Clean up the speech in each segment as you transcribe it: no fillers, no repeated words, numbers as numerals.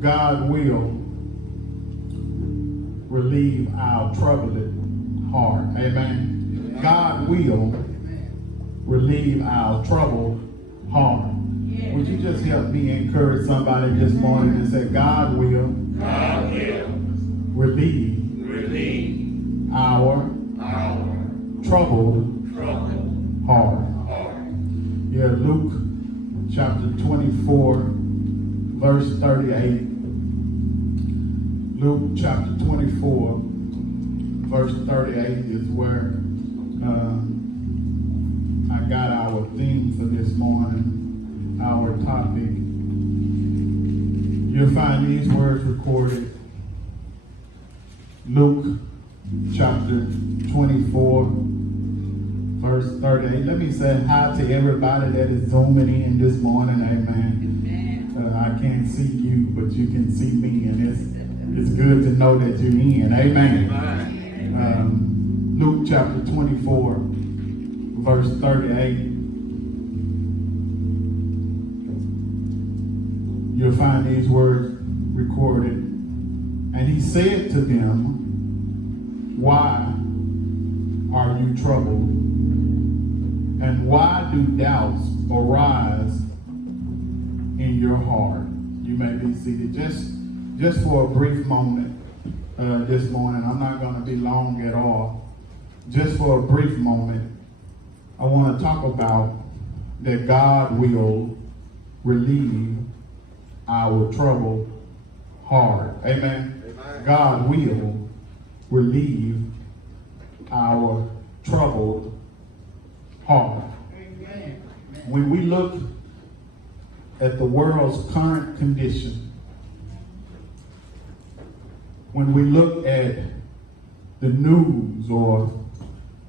God will relieve our troubled heart. Amen. God will relieve our troubled heart. Would you just help me encourage somebody this morning and say, God will relieve our troubled heart. Yeah, Luke chapter 24, verse 38. Luke chapter 24, verse 38 is where I got our theme for this morning, our topic. You'll find these words recorded. Luke chapter 24, verse 38. Let me say hi to everybody that is zooming in this morning. Amen. I can't see you, but you can see me, and it's good to know that you're in. Amen. Luke chapter 24, verse 38. You'll find these words recorded. And he said to them, why are you troubled? And why do doubts arise in your heart? You may be seated. Just for a brief moment this morning. I'm not going to be long at all. Just for a brief moment, I want to talk about that God will relieve our troubled heart. Amen. God will relieve our troubled heart. Amen. When we look at the world's current condition, when we look at the news or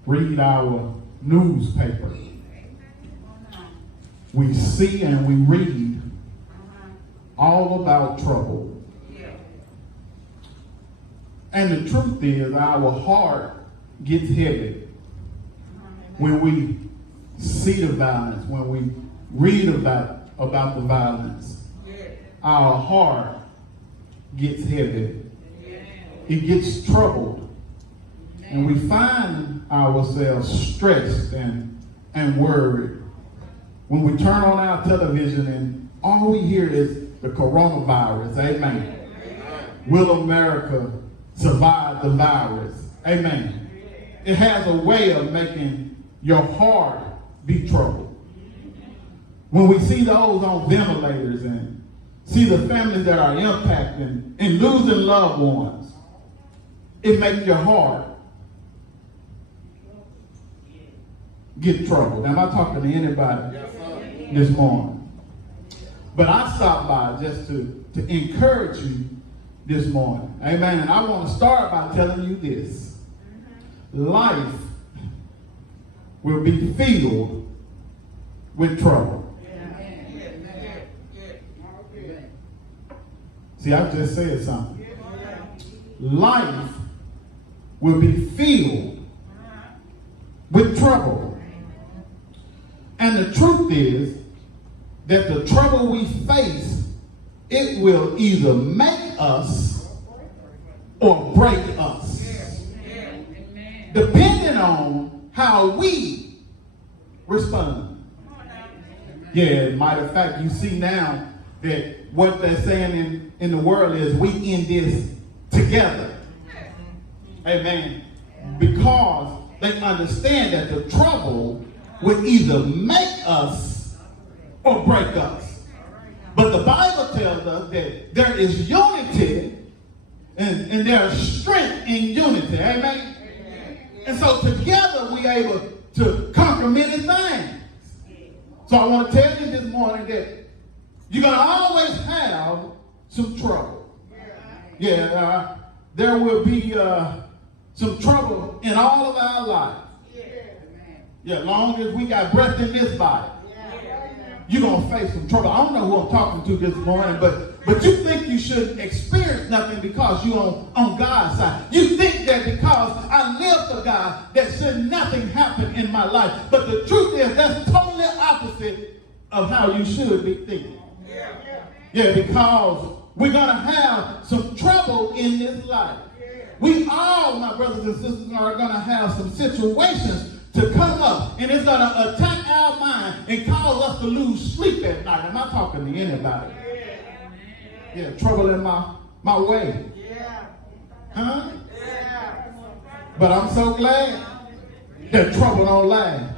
read our newspaper, we see and we read all about trouble. And the truth is, our heart gets heavy when we see the violence, when we read about the violence. Our heart gets heavy. It gets troubled. And we find ourselves stressed and worried. When we turn on our television and all we hear is the coronavirus. Amen. Will America survive the virus? Amen. It has a way of making your heart be troubled. When we see those on ventilators and see the families that are impacted and losing loved ones, it makes your heart get troubled. Am I talking to anybody this morning? But I stopped by just to encourage you this morning. Amen. And I want to start by telling you this. Life will be filled with trouble. See, I just said something. Life will be filled with trouble. And the truth is that the trouble we face, it will either make us or break us. Depending on how we respond. Yeah, matter of fact, you see now that what they're saying in the world is we in this together. Amen. Because they understand that the trouble will either make us or break us. But the Bible tells us that there is unity and there is strength in unity. Amen. And so together we are able to conquer many things. So I want to tell you this morning that you're going to always have some trouble. Yeah, there will be some trouble in all of our lives. Yeah, as long as we got breath in this body, you're going to face some trouble. I don't know who I'm talking to this morning, but you think you should experience nothing because you're on God's side. You think that because I live for God, that should nothing happen in my life. But the truth is, that's totally opposite of how you should be thinking. Yeah, because We're going to have some trouble in this life. We all, my brothers and sisters, are going to have some situations to come up, and it's going to attack our mind and cause us to lose sleep at night. Am I talking to anybody? Yeah, trouble in my way. Huh? But I'm so glad that trouble don't last.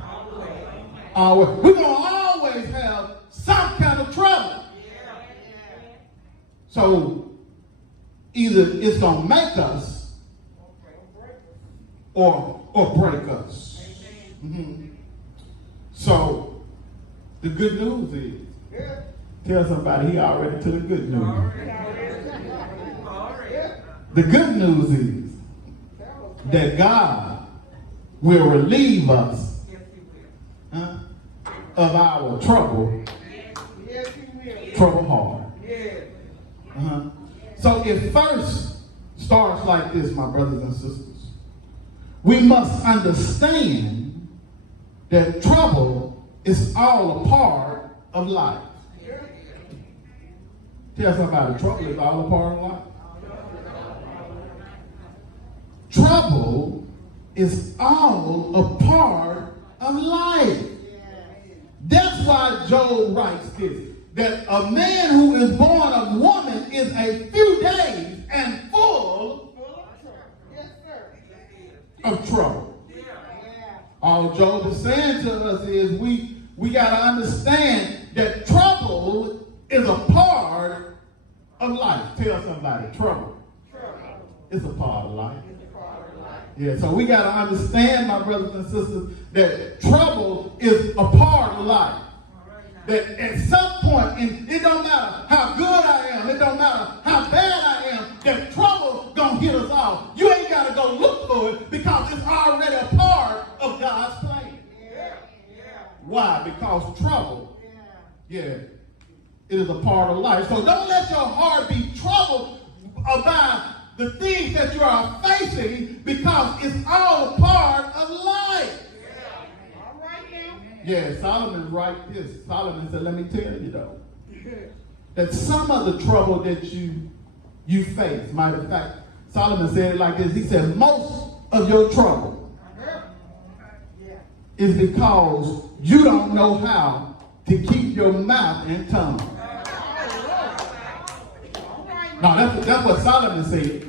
We're going to always have some kind of trouble. So either it's going to make us or break us. So the good news is, tell somebody he already took the good news. The good news is that God will relieve us of our trouble heart. So it first starts like this, my brothers and sisters. We must understand that trouble is all a part of life. Tell somebody, trouble is all a part of life. Trouble is all a part of life. That's why Job writes this, that a man who is born of woman is a few days and full of trouble. All Job is saying to us is we got to understand that trouble is a part of life. Tell somebody, trouble is a part of life. Yeah, so we got to understand, my brothers and sisters, that trouble is a part of life. That at some point, and it don't matter how good I am, it don't matter how bad I am, that trouble gonna hit us all. You ain't got to go look for it because it's already a part of God's plan. Why? Because trouble, it is a part of life. So don't let your heart be troubled about the things that you are facing, because it's all a part of life. Yeah, Solomon writes this. Solomon said, let me tell you though, that some of the trouble that you face, matter of fact, Solomon said it like this. He said, most of your trouble is because you don't know how to keep your mouth and tongue. No, that's what Solomon said.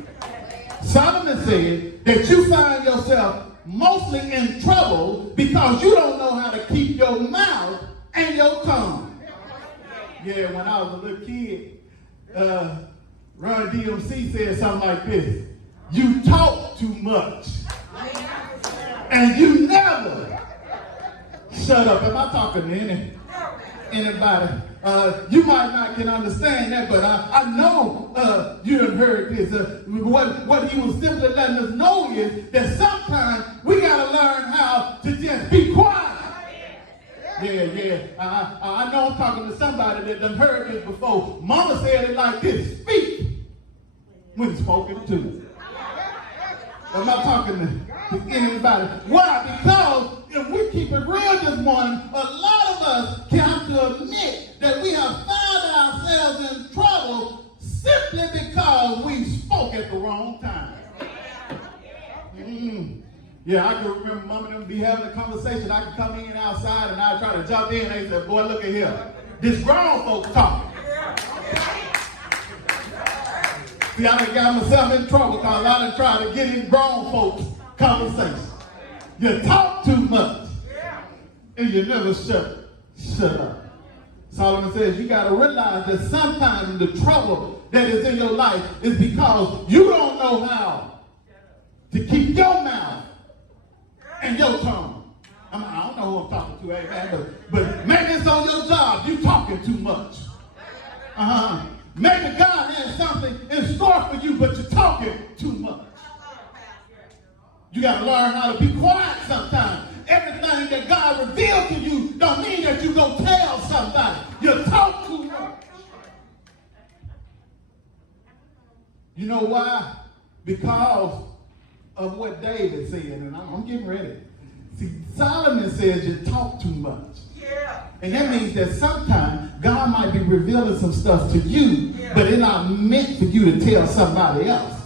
Solomon said that you find yourself mostly in trouble because you don't know how to keep your mouth and your tongue. Yeah, when I was a little kid, Run DMC said something like this: you talk too much and you never shut up. Am I talking to anybody? You might not can understand that, but I know you done heard this. What he was simply letting us know is that sometimes we got to learn how to just be quiet. Yeah. I know I'm talking to somebody that done heard this before. Mama said it like this: speak when spoken to. I'm not talking to anybody. Why? Because if we keep it real this morning, a lot of us can have to admit that we have found ourselves in trouble simply because we spoke at the wrong time. Yeah, I can remember Mama and them be having a conversation. I could come in outside and I'd try to jump in, and they said, boy, look at here. This grown folks talking. See, I done got myself in trouble because I done tried to get in grown folks' conversation. You talk too much and you never shut up. Solomon says you got to realize that sometimes the trouble that is in your life is because you don't know how to keep your mouth and your tongue. I don't know who I'm talking to, amen, but maybe it's on your job. You talking too much. Maybe God has something in store for you, but you're talking too much. You got to learn how to be quiet sometimes. Everything that God revealed to you don't mean that you're going to tell somebody. You talk too much. You know why? Because of what David said, and I'm getting ready. See, Solomon says you talk too much. And that means that sometimes God might be revealing some stuff to you, but it's not meant for you to tell somebody else.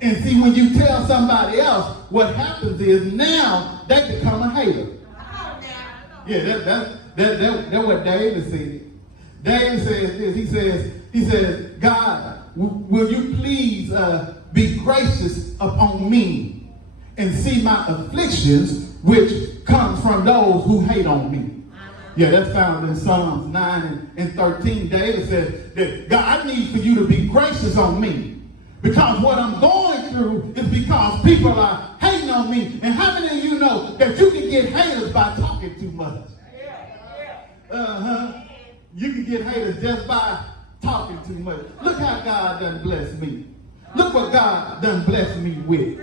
And see, when you tell somebody else, what happens is now they become a hater. Yeah, that's what David said. David says this. He says, God, will you please be gracious upon me and see my afflictions, which comes from those who hate on me. Yeah, that's found in Psalms 9 and 13. David said that God, I need for you to be gracious on me, because what I'm going through is because people are hating on me. And how many of you know that you can get haters by talking too much? You can get haters just by talking too much. Look how God done blessed me. Look what God done blessed me with.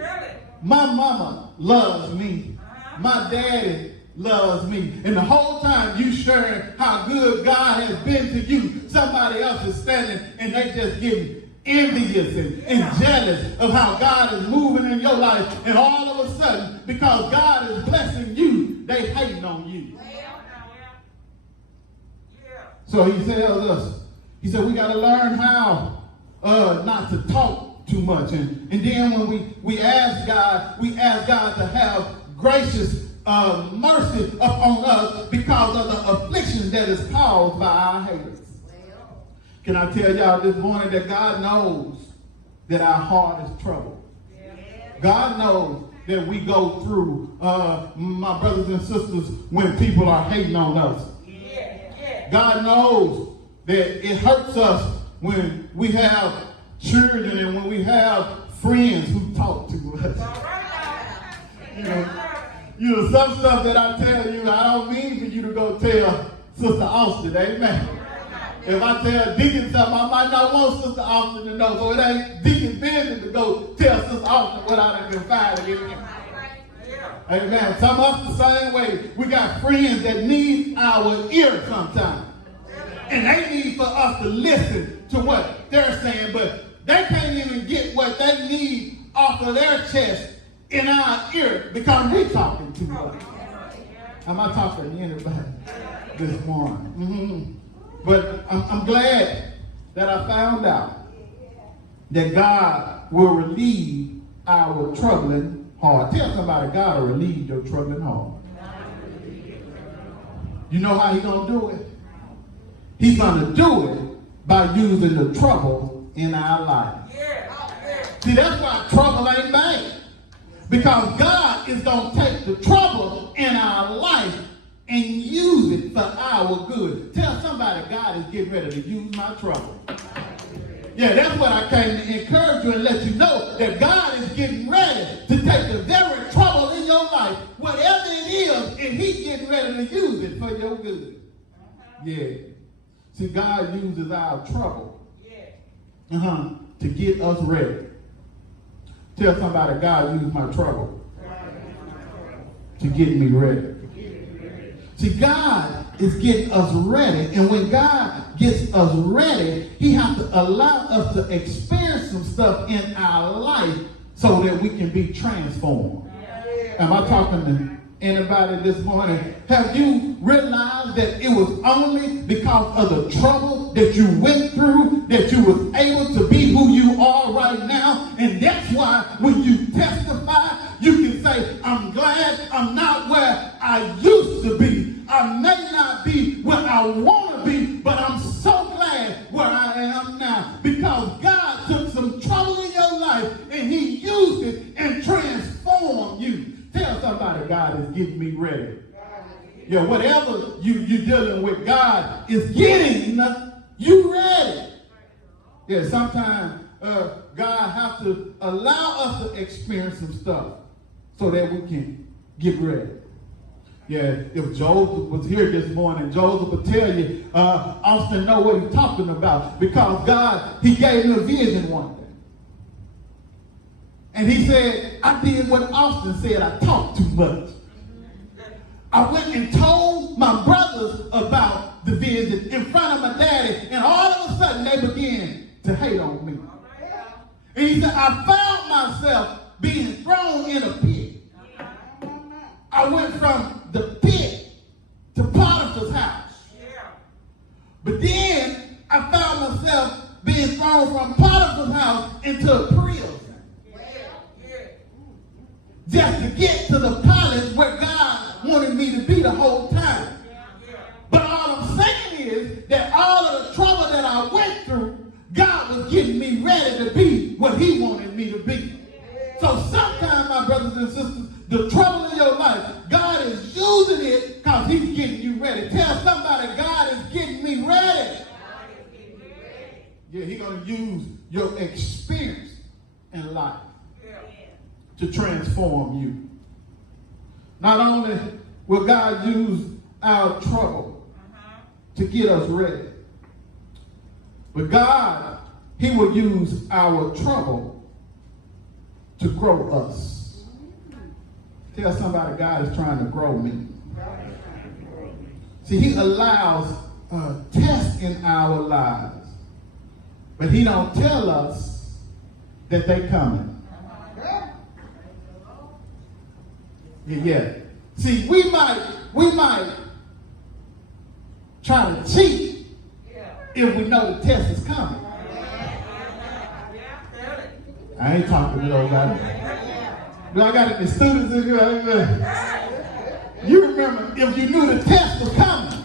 My mama loves me. My daddy loves me. And the whole time you sharing how good God has been to you, somebody else is standing and they just getting envious and jealous of how God is moving in your life. And all of a sudden, because God is blessing you, they hating on you. So he tells us, he said we got to learn how not to talk too much. And then when we ask God to have gracious mercy upon us because of the affliction that is caused by our haters. Can I tell y'all this morning that God knows that our heart is troubled. God knows that we go through, my brothers and sisters, when people are hating on us. God knows that it hurts us when we have children and when we have friends who talk to us. You know, some stuff that I tell you, I don't mean for you to go tell Sister Austin, amen. If I tell Deacon something, I might not want Sister Austin to know, so it ain't Deacon's business to go tell Sister Austin what I done confided in him. Amen. Some of us the same way. We got friends that need our ear sometimes. And they need for us to listen to what they're saying, but they can't even get what they need off of their chest in our ear because we're talking too much. Am I talking to anybody this morning? But I'm glad that I found out that God will relieve our troubling heart. Tell somebody, God will relieve your troubling heart. You know how he's going to do it? He's going to do it by using the trouble in our life. See, that's why trouble ain't bad. Because God is going to take the trouble in our life and use it for our good. Tell somebody, God is getting ready to use my trouble. Yeah, that's what I came to encourage you and let you know, that God is getting ready to take the very trouble in your life, whatever it is, and he's getting ready to use it for your good. Yeah. See, God uses our trouble to get us ready. Tell somebody, God used my trouble to get me ready. See, God is getting us ready, and when God gets us ready, he has to allow us to experience some stuff in our life so that we can be transformed. Am I talking to anybody this morning? Have you realized that it was only because of the trouble that you went through that you was able to be who you are right now? And that's why when you testify, you can say, I'm glad I'm not where I used to be. I may not be where I want to be, but I'm so glad where I am now, because God took some trouble in your life and he used it and transformed you. Tell somebody, God is getting me ready. Yeah, whatever you're dealing with, God is getting you ready. Yeah, sometimes God has to allow us to experience some stuff so that we can get ready. Yeah, if Joseph was here this morning, Joseph would tell you, Austin know what he's talking about, because God, he gave him a vision one day. And he said, I did what Austin said, I talked too much. I went and told my brothers about the vision in front of my daddy, and all of a sudden they began to hate on me. And he said, I found myself being thrown in a pit. I went from the pit to Potiphar's house. But then I found myself being thrown from Potiphar's house into a prison. Just to get to the palace where God wanted me to be the whole time. But all I'm saying is that all of the trouble that I went through, God was getting me ready to be what he wanted me to be. So sometimes, my brothers and sisters, the trouble in your life, God is using it because he's getting you ready. Tell somebody, God is getting me ready. Yeah, he's going to use your experience in life to transform you. Not only will God use our trouble to get us ready, but God, he will use our trouble to grow us. Tell somebody, God is trying to grow me. See, he allows tests in our lives, but he don't tell us that they coming. Yeah. See, we might try to cheat if we know the test is coming. I ain't talking to those guys. Do I got any students in here? You remember, if you knew the test was coming,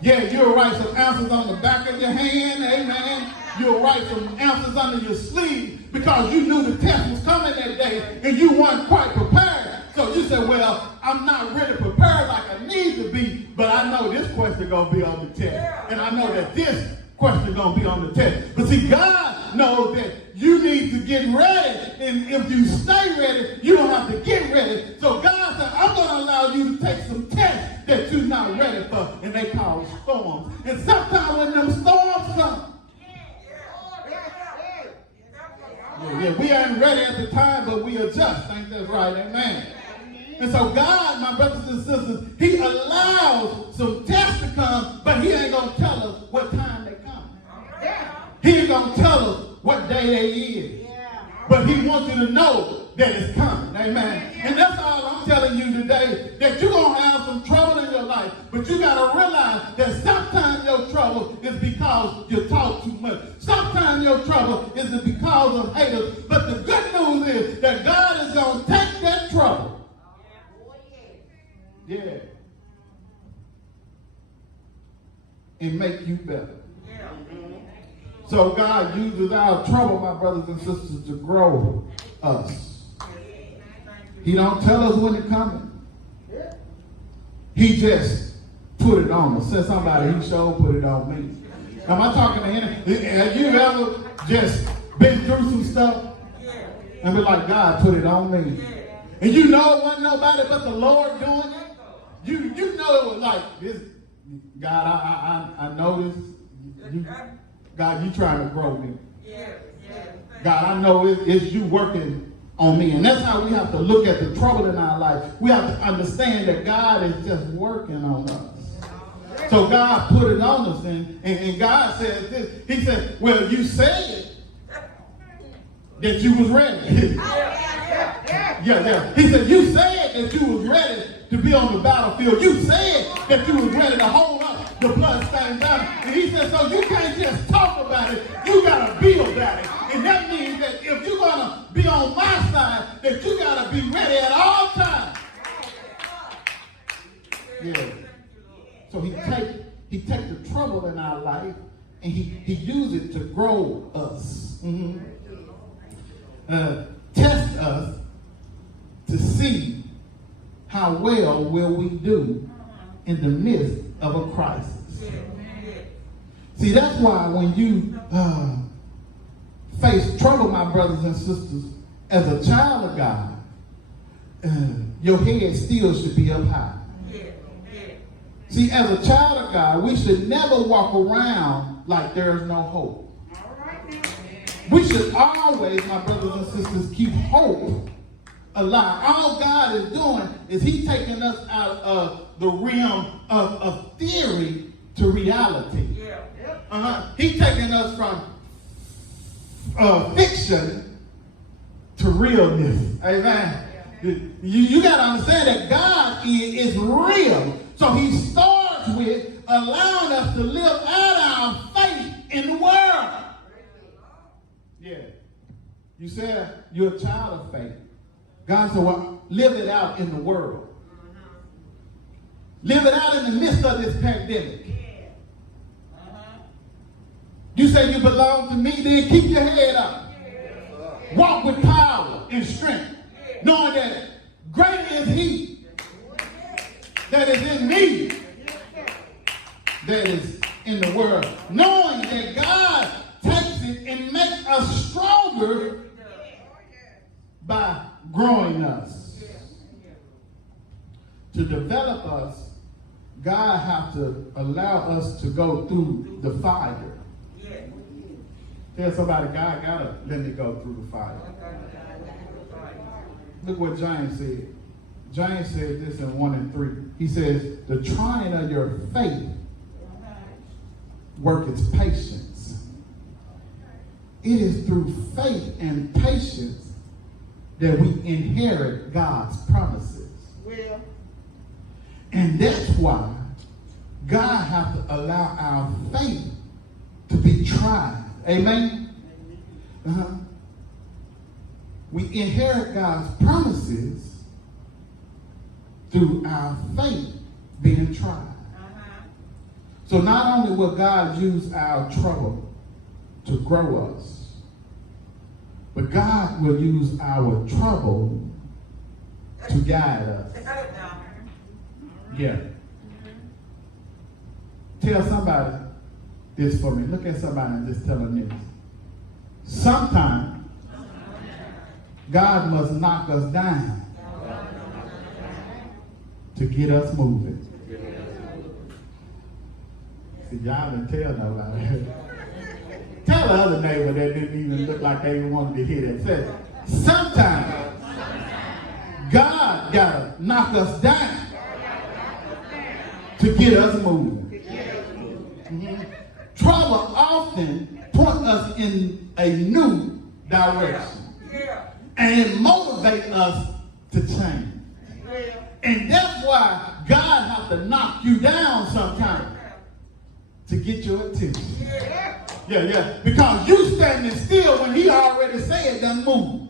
yeah, you'll write some answers on the back of your hand, amen. You'll write some answers under your sleeve because you knew the test was coming that day and you weren't quite prepared. So you said, well, I'm not really prepared like I need to be, but I know this question going to be on the test. And I know that this question going to be on the test. But see, God knows that you need to get ready. And if you stay ready, you don't have to get ready. So God said, I'm going to allow you to take some tests that you're not ready for. And they call storms. And sometimes when them storms come, yeah, we ain't ready at the time, but we adjust. Ain't that right? Amen. And so God, my brothers and sisters, he allows some tests to come, but he ain't going to tell us what time they come. He ain't going to tell us what day they is. But he wants you to know that it's coming. Amen. And that's all I'm telling you today, that you're going to have some trouble in your life, but you got to realize that sometimes your trouble is because you talk too much. Sometimes your trouble is because of haters. But the good news is that God is going to take that trouble. Yeah. And make you better. So God uses our trouble, my brothers and sisters, to grow us. He don't tell us when it's coming. He just put it on us. Said somebody, he sure put it on me. Am I talking to him? Have you ever just been through some stuff and be like, God put it on me? And you know it wasn't nobody but the Lord doing it? You know it was like this. God, I know this. God, you trying to grow me. God, I know it's you working on me. And that's how we have to look at the trouble in our life. We have to understand that God is just working on us. So God put it on us. And God says this. He said, well, you said that you was ready. Yeah. He said, you said that you was ready to be on the battlefield. You said that you was ready to hold up the bloodstained banner. And he said, so you can't just talk about it. You got to be about it. And that means that if you're going to be on my side, that you got to be ready at all times. Yeah. So he take the trouble in our life and he use it to grow us. Test us to see how well will we do in the midst of a crisis. See, that's why when you face trouble, my brothers and sisters, as a child of God, your head still should be up high. See, as a child of God, we should never walk around like there's no hope. We should always, my brothers and sisters, keep hope alive. All God is doing is he taking us out of the realm of theory to reality. He's taking us from fiction to realness. Amen. You got to understand that God is real. So he starts with allowing us to live out our faith in the world. Yeah. You said you're a child of faith. God said, well, live it out in the world. Live it out in the midst of this pandemic. You say you belong to me, then keep your head up. Walk with power and strength, knowing that greater is he that is in me that is in the world. Knowing that God takes it and makes us stronger by growing us. To develop us, God has to allow us to go through the fire. Tell somebody, God gotta let me go through the fire. Look what James said. James said this in 1 and 3. He says, the trying of your faith worketh patience. It is through faith and patience that we inherit God's promises. And that's why God has to allow our faith to be tried. Amen? We inherit God's promises through our faith being tried. So not only will God use our trouble to grow us, but God will use our trouble to guide us. Yeah. Tell somebody this for me. Look at somebody and just tell them this. Sometimes God must knock us down to get us moving. See, y'all didn't tell nobody. Tell the other neighbor that didn't even look like they even wanted to hear that. Say, sometimes God gotta knock us down to get us moving. Trouble often point us in a new direction. And it motivates us to change. And that's why God has to knock you down sometimes to get your attention. Yeah. Because you standing still when he already said don't move.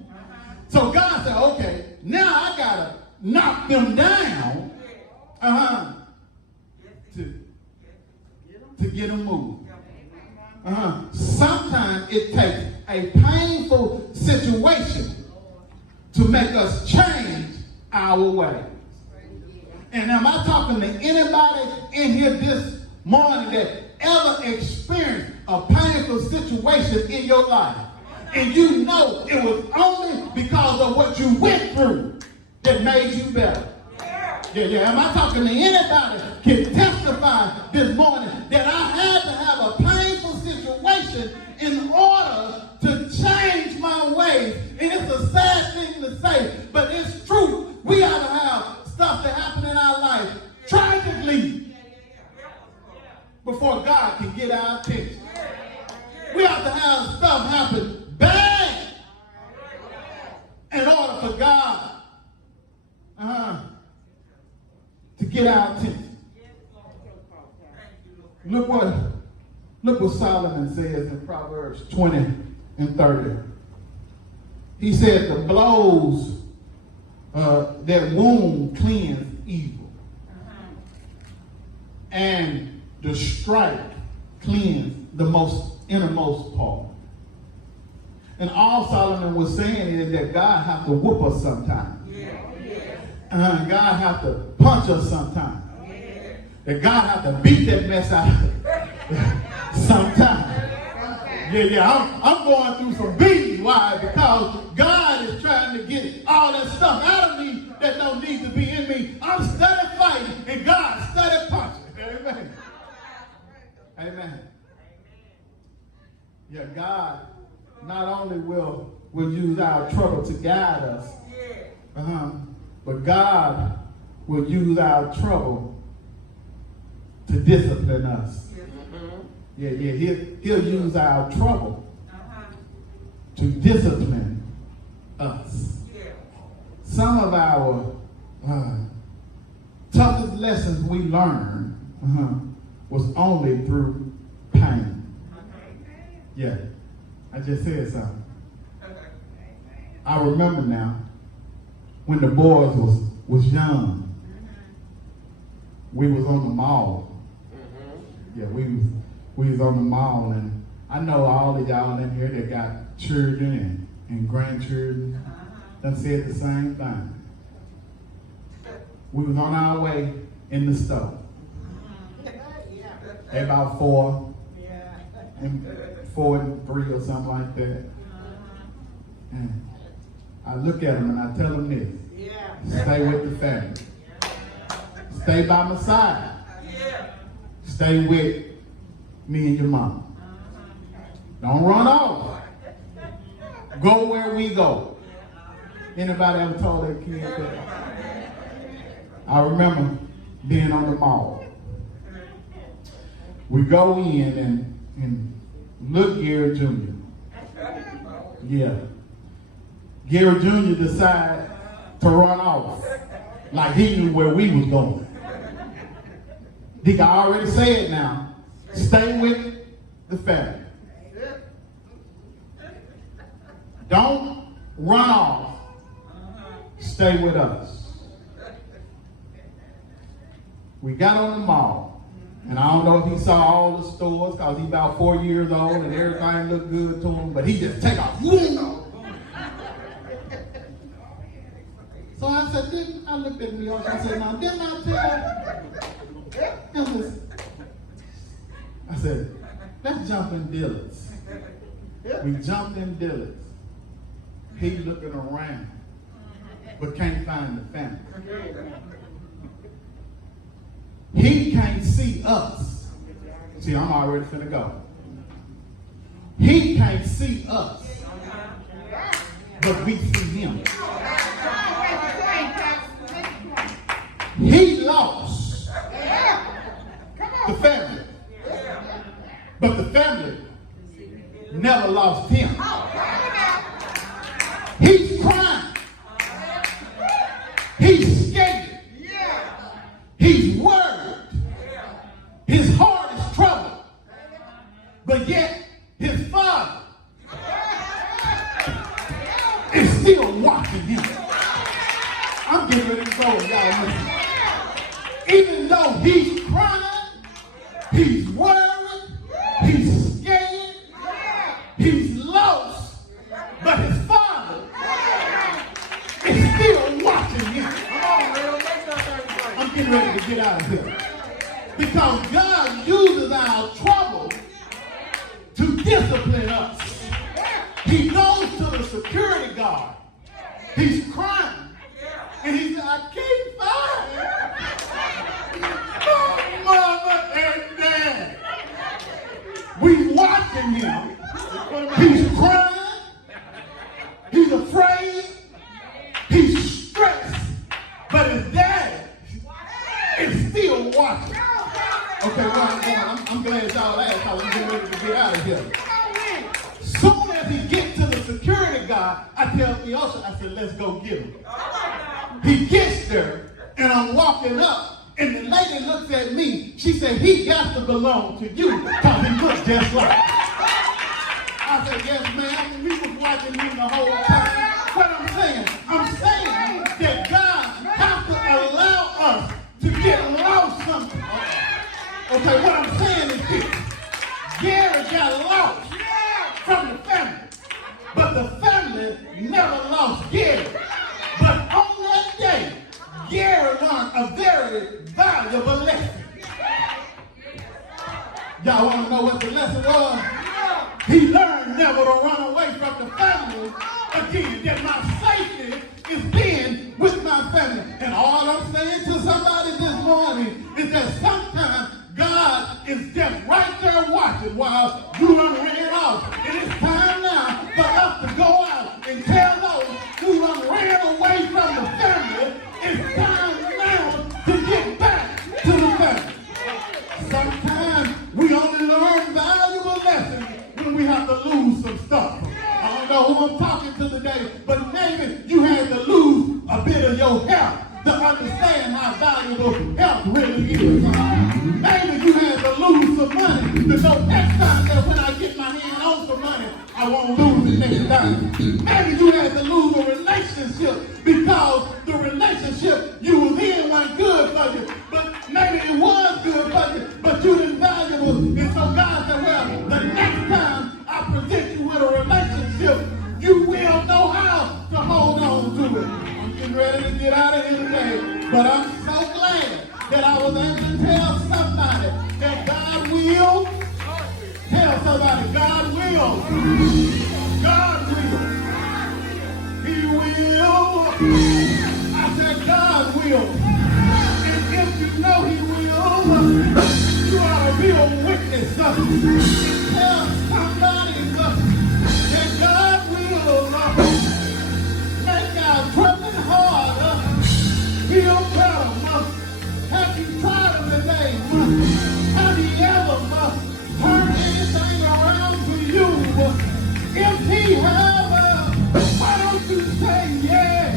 So God said, okay, now I gotta knock them down to get them moving. Sometimes it takes a painful situation to make us change our ways. And am I talking to anybody in here this morning that ever experienced a painful situation in your life? And you know it was only because of what you went through that made you better. Yeah. Am I talking to anybody can testify this morning that I had to have a painful situation in order to change my ways? And it's a sad thing to say, but it's true. We ought to have stuff that happen in our life tragically before God can get our attention. We have to have stuff happen bad in order for God to get our attention. Look what Solomon says in Proverbs 20 and 30. He said the blows that wound cleanse evil. And the strike cleanse the most innermost part. And all Solomon was saying is that God has to whoop us sometimes. God has to punch us sometimes. That God has to beat that mess out of us sometimes. I'm going through some beatings. Why? Because God is trying to get all that stuff out of me that don't need to be in me. I'm steady fighting and God steady punching. Amen. Yeah, God not only will use our trouble to guide us, but God will use our trouble to discipline us. He'll use our trouble to discipline us. Some of our toughest lessons we learn was only through pain. Yeah, I just said something. I remember now when the boys was young. We was on the mall. Yeah, we was on the mall, and I know all of y'all in here that got children and grandchildren done said the same thing. We was on our way in the store. At about 4 and 3 or something like that. And I look at them and I tell them this: stay with the family. Stay by my side. Stay with me and your mama. Don't run off. Go where we go. Anybody ever told their kid that? I remember being on the mall. We go in and look Gary Jr. Yeah. Gary Jr. decided to run off like he knew where we was going. Dick, I already said now, stay with the family. Don't run off. Stay with us. We got on the mall, and I don't know if he saw all the stores because he's about 4 years old and everything looked good to him, but he just take off. So I said, I looked at New York, I said, now didn't I tell him? I said, let's jump in Dillard's. We jumped in Dillard's. He looking around, but can't find the family. He can't see us. See, I'm already finna go. He can't see us, but we see him. He lost the family, but the family never lost him. He's crying. He's scared. He's worried. His heart is troubled. But yet, his father is still watching him. I'm getting ready to go, y'all listen. Even though he's crying, he's worried, he's scared, he's lost, but his father is still watching him. I'm getting ready to get out of here. Because God uses our trouble to discipline us. He goes to the security guard. He's crying. And he said, I can't find my mama and dad. We watching him. He's crying. He's afraid. He's stressed. But his dad is still watching. Okay, well, I'm glad y'all asked. I was getting ready to get out of here. Soon as he gets to the security guard, I tell the usher, I said, let's go get him. He gets there, and I'm walking up, and the lady looks at me. She said, he got to belong to you, because he looks just like. I said, yes, ma'am. We was watching him the whole time. What I'm saying that God has to allow us to get lost sometimes. Okay, what I'm saying is this. Gary got lost from the family, but the family never lost Gary. But on that day, Gary learned a very valuable lesson. Y'all want to know what the lesson was? He learned never to run away from the family again. That my safety is being with my family. And all I'm saying to somebody this morning is that sometimes God is just right there watching while you done ran off. And it's time now for us to go out and tell those who done ran away from the family, it's time now to get back to the family. Sometimes we only learn valuable lessons when we have to lose some stuff. I don't know who I'm talking to today, but maybe you had to lose a bit of your health to understand how valuable health really is. Maybe you had to lose some money to know next time that when I get my hand on some money, I won't lose it next time. Maybe you had to lose a relationship because the relationship you was in wasn't good for you. But maybe it was good for you, but you didn't value it. And so God said, well, the next time I present you with a relationship, you will know how to hold on to it. I'm getting ready to get out of here today, but I'm so glad that I was able to tell somebody that God will. Tell somebody, God will. God will. He will. I said, God will. And if you know He will, you ought to be a witness. Tell somebody that God will make our trembling heart feel better. Have you tried Him today? Have you ever turned anything around for you? If He have, why don't you say yeah?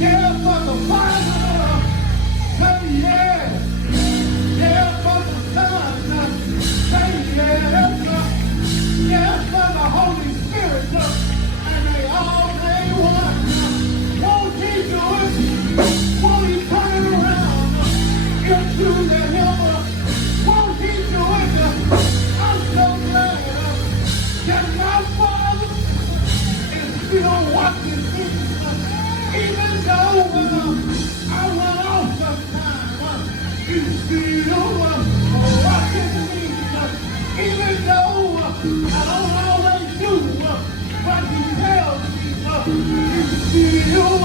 Yeah for the Father. Say yeah. Yeah for the Son. Say yes. Yes for the Holy Spirit. And they all say one. Won't He do it? Won't He turn it around into the hill? Won't He do it? I'm so glad that my Father is still watching me. Even though I run off sometimes, He's still watching me. Even though I don't always do what He tells me, He's still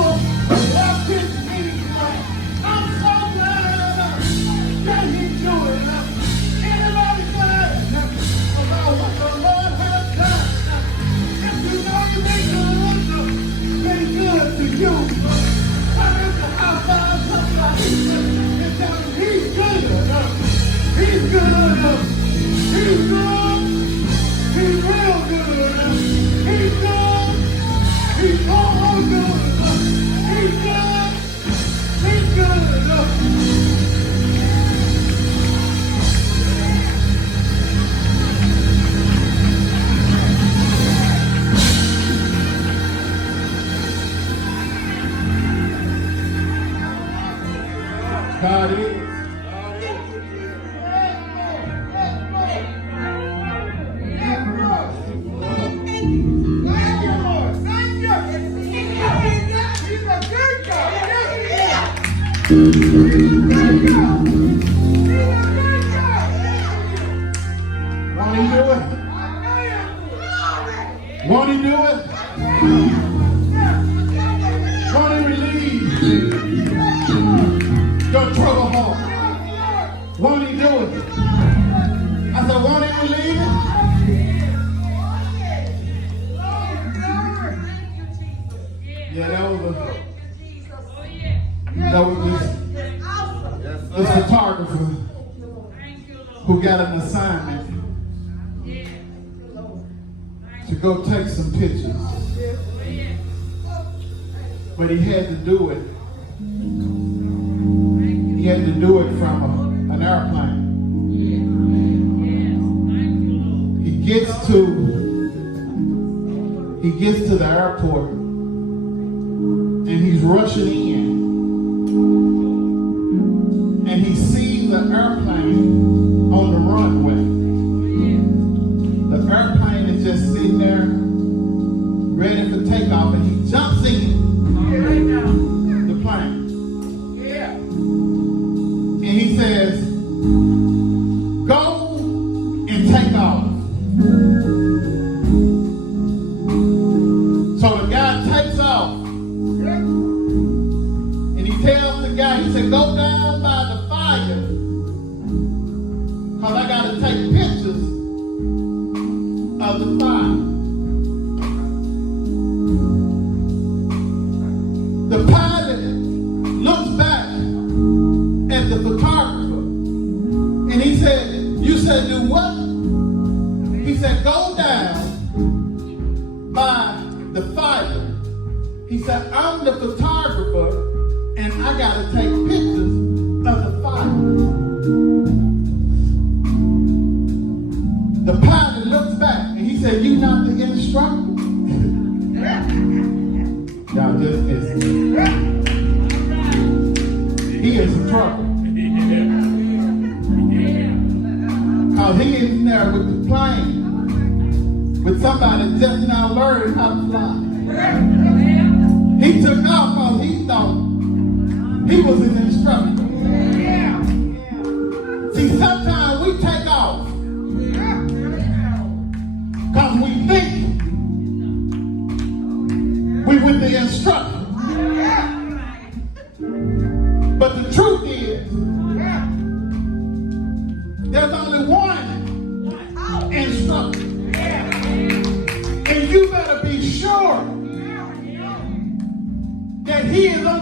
watching me. I'm so glad that He's doing it. Anybody glad about what the Lord has done? If you know you've been good to you. Why don't you high five somebody and tell him He's good? He's good. He's good. He's real good. He's good. He's all good. He's good. He's good. God is. Won't He do it? Won't He do it? Won't He relieve your trouble heart? Won't He do it? I said, won't He relieve it? Yeah, that was this photographer who got an assignment to go take some pictures. But he had to do it. He had to do it from an airplane. He gets to the airport and he's rushing in. And he sees the airplane on the runway. The airplane is just sitting there ready for takeoff, and he jumps in the plane. And he says, go and take off. So the guy takes off. And he tells the guy, he said, go down by the fire, because I got to take pictures of the fire. The pilot looks back at the photographer and he said, you said do what? He said, go down by the fire He said, I'm the photographer and I got to take pictures of the fire. The pilot looks back and he said, you not the instructor? Y'all just missed it. He is in trouble. Because he is there with the plane, with somebody just now learning how to fly. He took off because he thought he was an instructor. See, sometimes we take off because we think we with the instructor. But the truth is, there's only one instructor. And you better be sure that he is on